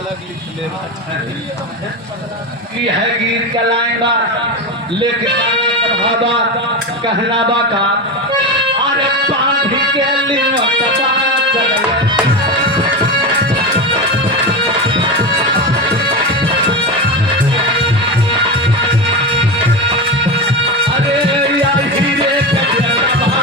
अलग लिख ले की है गीत का लाइन बा लेके बाबा कहना बा का अरे पानी के लिनो तबा चले अरे यार हीरे के तबा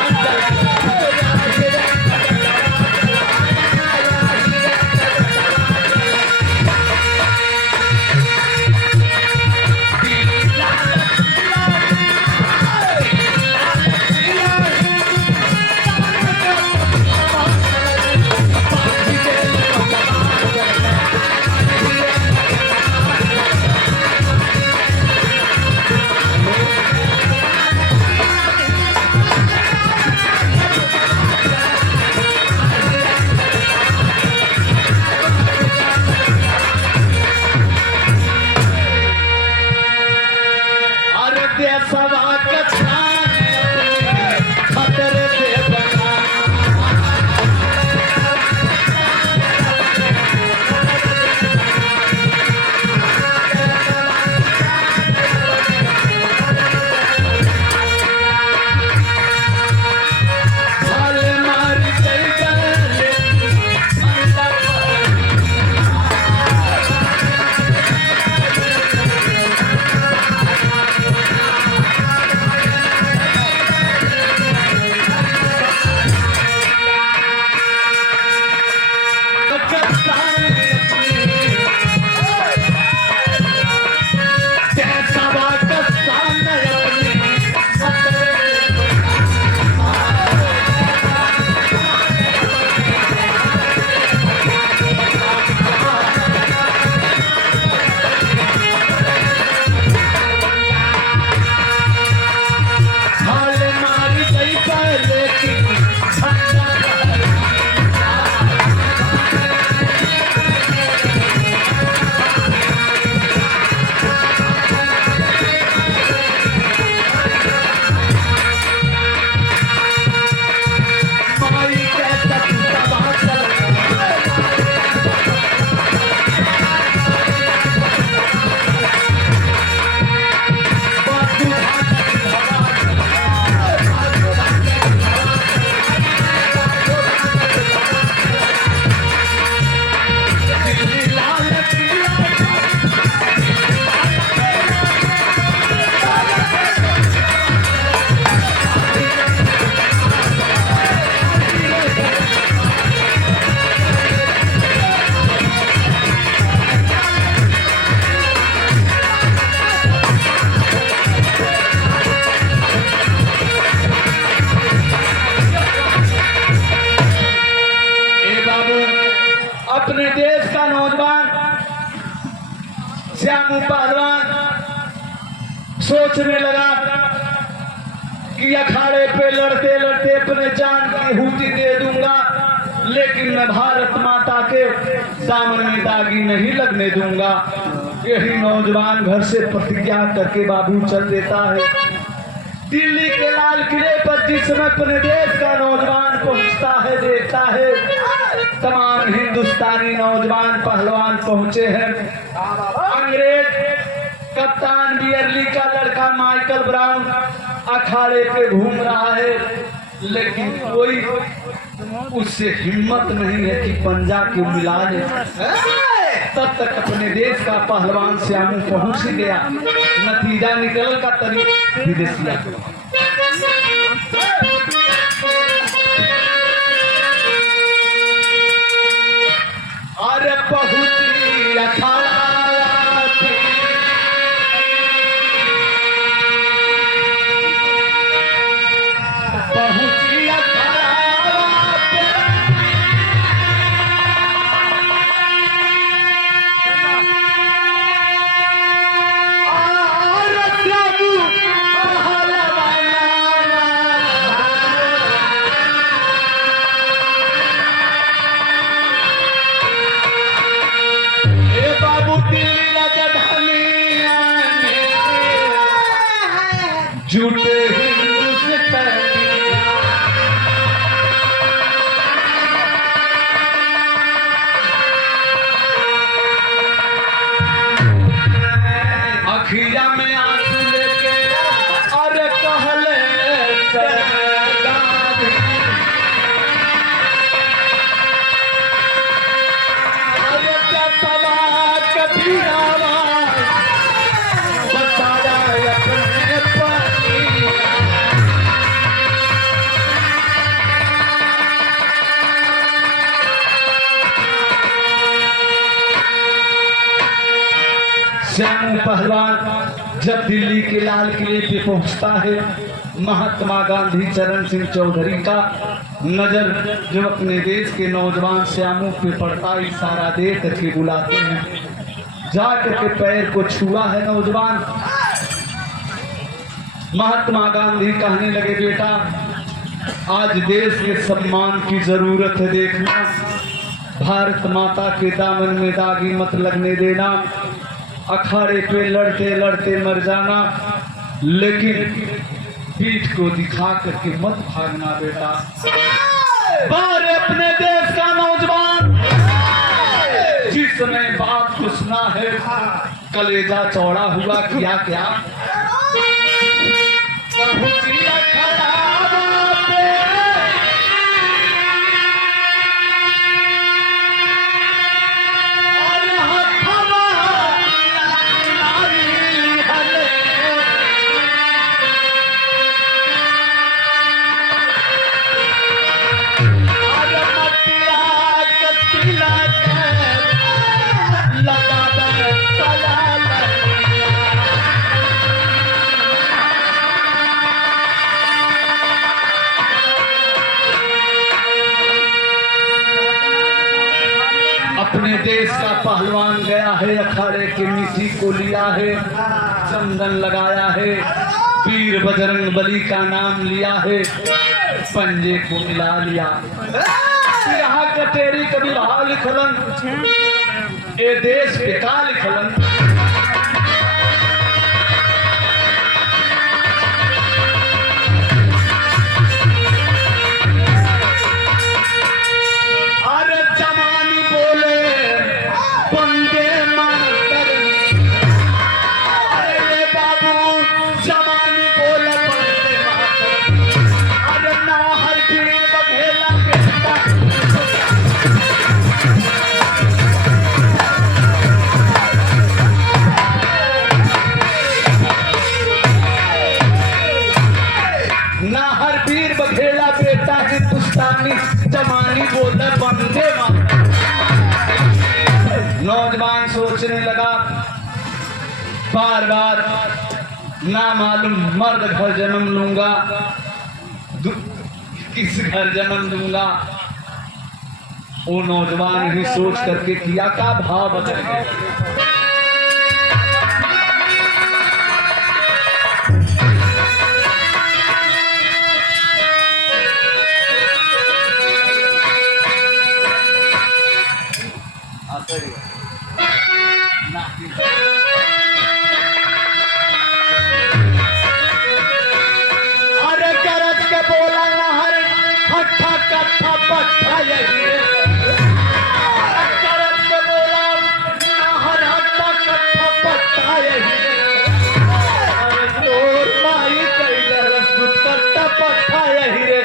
अपने देश का नौजवान श्यामू पहलवान सोचने लगा कि अखाड़े पे लड़ते लड़ते अपने जान की हूती दे दूंगा, लेकिन मैं भारत माता के दामन में दागी नहीं लगने दूंगा। यही नौजवान घर से प्रतिज्ञा करके बाबू चल देता है। दिल्ली के लाल किले पर जिस समय अपने देश का नौजवान पहुंचता है, देखता है तमाम हिंदुस्तानी नौजवान पहलवान पहुंचे हैं। अंग्रेज कप्तान बियरली का लड़का माइकल ब्राउन अखाड़े पे घूम रहा है, लेकिन कोई उससे हिम्मत नहीं है कि पंजा के मिला ले। तब तक अपने देश का पहलवान श्यामू पहुंच गया। नतीजा निकल का तरीका विदेशिया अरे पहुंची अखाड़ा पहुंची अखाड़ा झूठे अखिया में आंसू लेके और कहले गांधी अरे तबा कबीरावा बताया अपने पति श्याम पहलवान जब दिल्ली के लाल किले पे पहुंचता है, महात्मा गांधी चरण सिंह चौधरी का नजर जो अपने देश के नौजवान श्यामों पे पड़ता, इशारा दे करके बुलाते हैं। जाकर के पैर को छुआ है नौजवान। महात्मा गांधी कहने लगे, बेटा आज देश के सम्मान की जरूरत है, देखना भारत माता के दामन में दागी मत लगने देना, अखाड़े पे लड़ते लड़ते मर जाना, लेकिन पीठ को दिखा करके मत भागना बेटा। बार अपने देश का नौजवान जिसने बात को सुना है, कलेजा चौड़ा हुआ, किया क्या अपने देश का पहलवान गया है, अखाड़े की मिट्टी को लिया है, चंदन लगाया है, वीर बजरंग बली का नाम लिया है, पंजे को मिला लिया। यहाँ कटेरी कभी भाव लिखलन, ये देश पे का लिखलन। जमानी बोले बंदे नौजवान सोचने लगा, बार बार ना मालूम मर्द घर जन्म लूंगा, किस घर जन्म लूंगा। वो नौजवान ही सोच करके किया का भाव बदल गया। अरे गरज के बोला नहर हट्ठा कट्ठा पट्ठा यही गरज के बोला नहर हट्ठा कट्ठा पट्ठा यही अरे तोर माई कई गरज कट्ठा पट्ठा यही रे।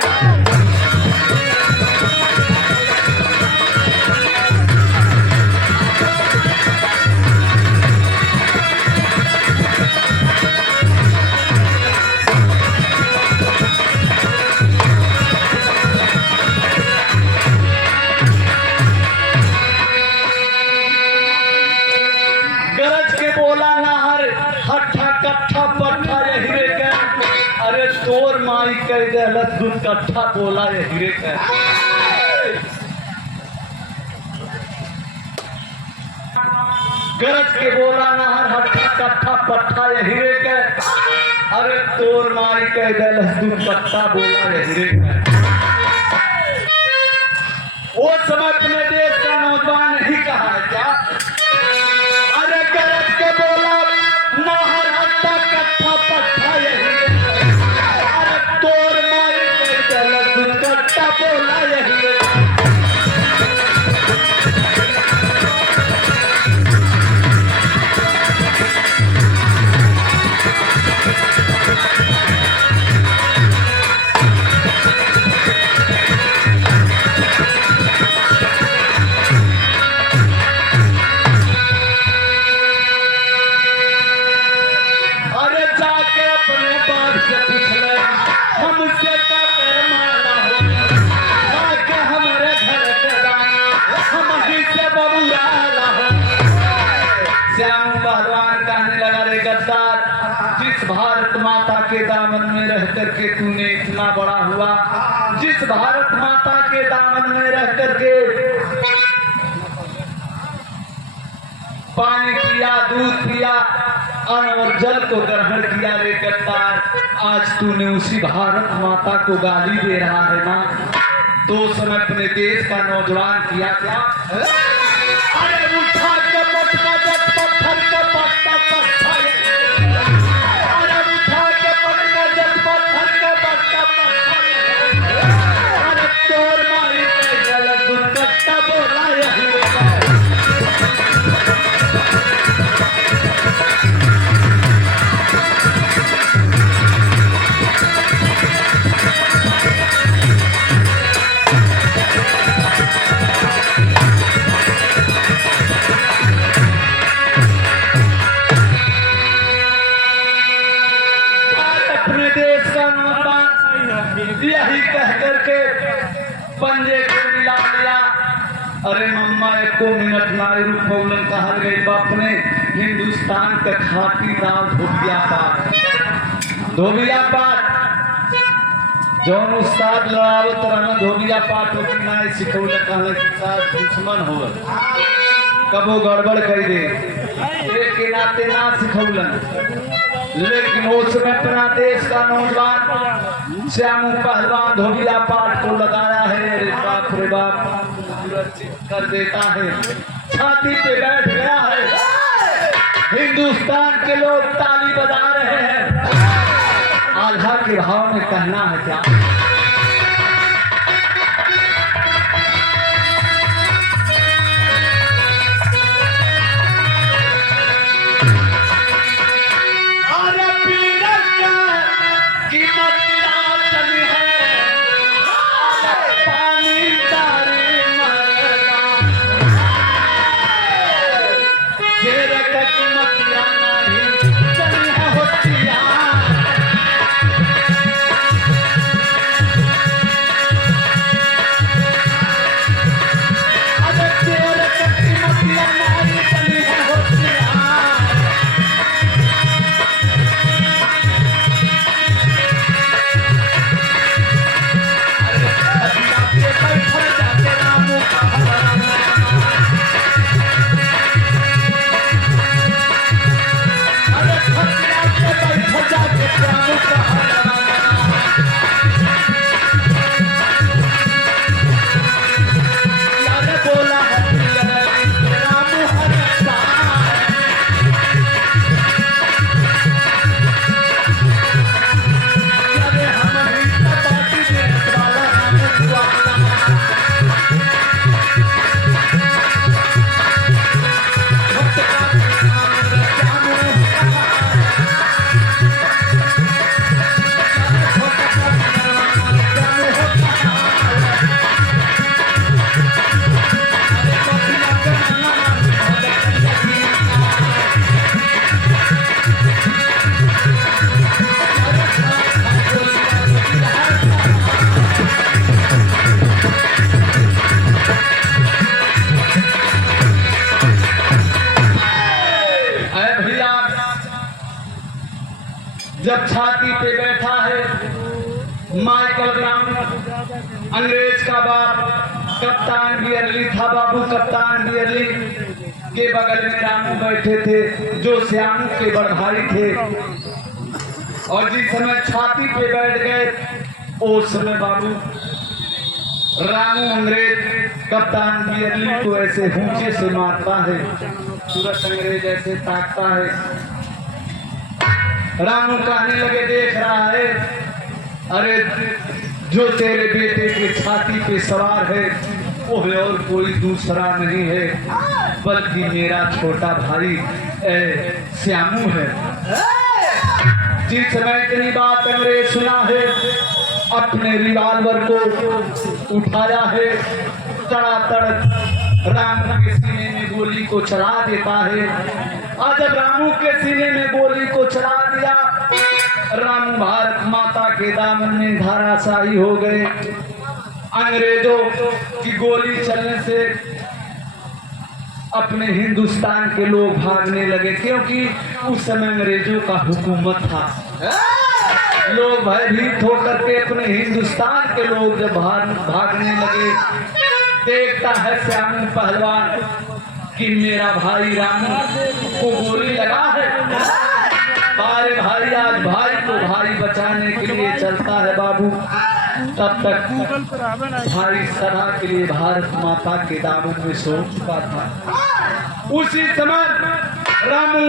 अरे तोर माई कह दे दूध कट्ठा बोला ये हीरे का। गरज के बोला नहर हट्ठा कट्ठा पट्ठा ये हीरे का। अरे तोर माई कह दे दूध कट्ठा बोला ये हीरे का। वो समय अपने देश का नौजवान नहीं कहा है क्या? अरे गरज के बोला नहर हट्ठा कट्ठा पट्ठा ये हीरे का। अरे तोर माई कह दे दूध कट्ठा बोला ये हीरे का। अपने बाप से पूछ ले हमसे का माला हो आके हमारे घर के दाना हम ही से बबुराला हो। श्याम पहलवान कहने लगा रे गद्दार, जिस भारत माता के दामन में रह करके तूने इतना बड़ा हुआ, जिस भारत माता के दामन में रह करके पानी पिया, दूध पिया, अन्न और जल को ग्रहण किया रे गद्दार, आज तूने उसी भारत माता को गाली दे रहा है ना। तो समय अपने देश का नौजवान किया क्या? अरे उठा के पटका जब पत्थर के पत्ता पत्थर, अरे उठा के पटका जब पत्थर के पत्ता पत्थर, अरे तोर मारी के गलत दुर्घटना बोला यही यही कह करके पंजे को मिला लिया। अरे मम्मा एको मिनट नाई रुपौलन कहल गई बाप ने हिंदुस्तान के खाती नाम धोबिया पाठ जौन उस्ताद लड़ावत रहना धोबिया पाठ होती नाई सिखौल कहले दुश्मन हो कबो गड़बड़ कर दे एक के नाते ना सिखौलन। लेकिन उस समय अपना देश का नौजवान श्यामू पहलवान धोबिया पाठ को लगाया है। अरे बाप रे बाप, सुरक्षित कर देता है, छाती पे बैठ गया है। हिंदुस्तान के लोग ताली बजा रहे हैं। आल्हा के भाव में कहना है क्या? जब छाती पे बैठा है माइकल ब्राउन, अंग्रेज का बाप, कप्तान बियरली था बाबू। कप्तान बियरली के बगल में रामू बैठे थे जो श्यामू के बड़ भाई थे। और जिस समय छाती पे बैठ गए उस समय बाबू रामू अंग्रेज कप्तान बियरली को ऐसे ऊंचे से मारता है। तुरंत अंग्रेज ऐसे ताकता है। रामू कहने लगे देख रहा है, अरे जो तेरे बेटे की छाती पे सवार है वो और कोई दूसरा नहीं है बल्कि मेरा छोटा भाई श्यामू है। जिस समय इतनी बात अंग्रेज सुना है अपने रिवाल्वर को उठाया है, तड़ातड़ रामू के सीने में गोली को चला देता है। और जब रामू के सीने में गोली को चला दिया राम भारत माता के दामन में धाराशाही हो गए। अंग्रेजों की गोली चलने से अपने हिंदुस्तान के लोग भागने लगे, क्योंकि उस समय अंग्रेजों का हुकूमत था। लोग भयभीत होकर के अपने हिंदुस्तान के लोग जब भागने लगे, देखता है श्यामू पहलवान कि मेरा भाई रामू को गोली लगा है। बारे भाई आज भाई को भाई बचाने के लिए चलता है बाबू। तब तक भाई सदा के लिए भारत माता के दामन में सो चुका था। उसी समय रामू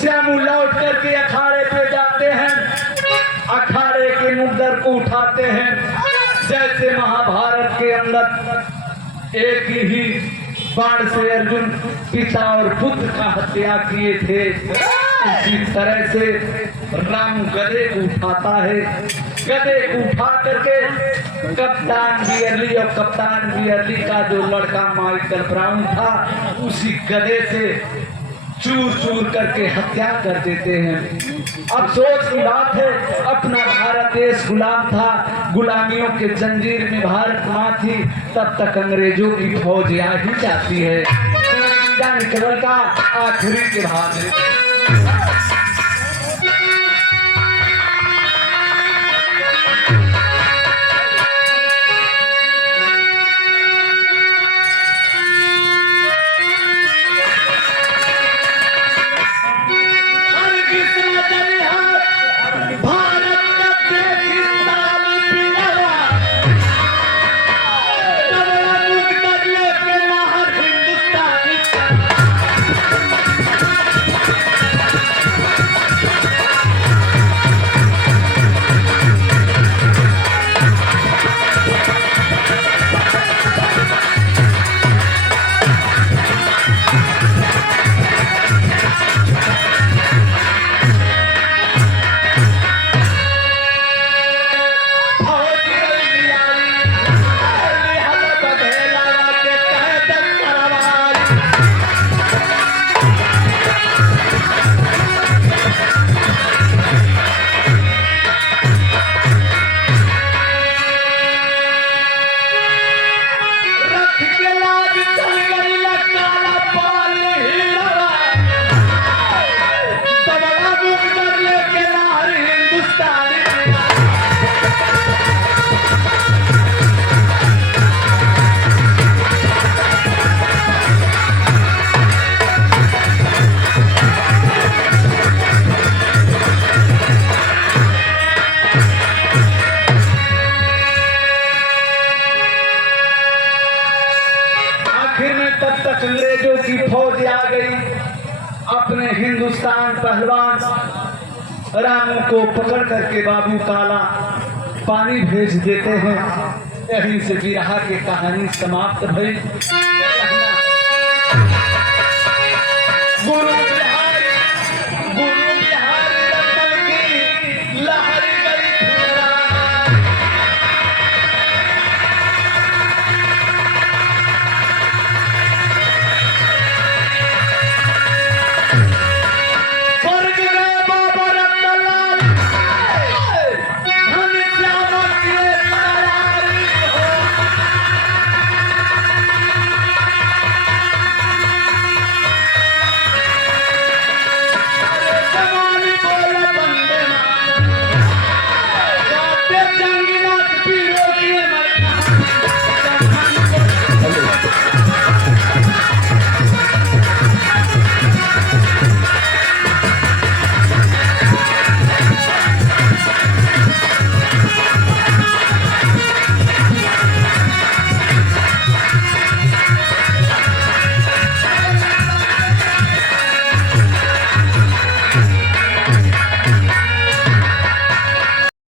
श्यामू लौट करके अखाड़े पे जाते हैं, अखाड़े के मुद्दर को उठाते हैं। जैसे महाभारत के अंदर एक ही बाण से अर्जुन पिता और पुत्र का हत्या किए थे, इसी तरह से राम गधे को उठाता है। गधे को उठा करके कप्तान बियरली और कप्तान बियरली का जो लड़का माइकल ब्राउन था, उसी गधे से चूर चूर करके हत्या कर देते हैं। अफसोस की बात है, अपना भारत देश गुलाम था, गुलामियों के जंजीर में भारत माँ थी। तब तक अंग्रेजों की फौज आ ही जाती है। केवल का आखिरी के भाग में अंग्रेजों की फौज आ गई। अपने हिंदुस्तान पहलवान रामू को पकड़ करके बाबू काला पानी भेज देते हैं। यहीं से बिरहा की कहानी समाप्त भई।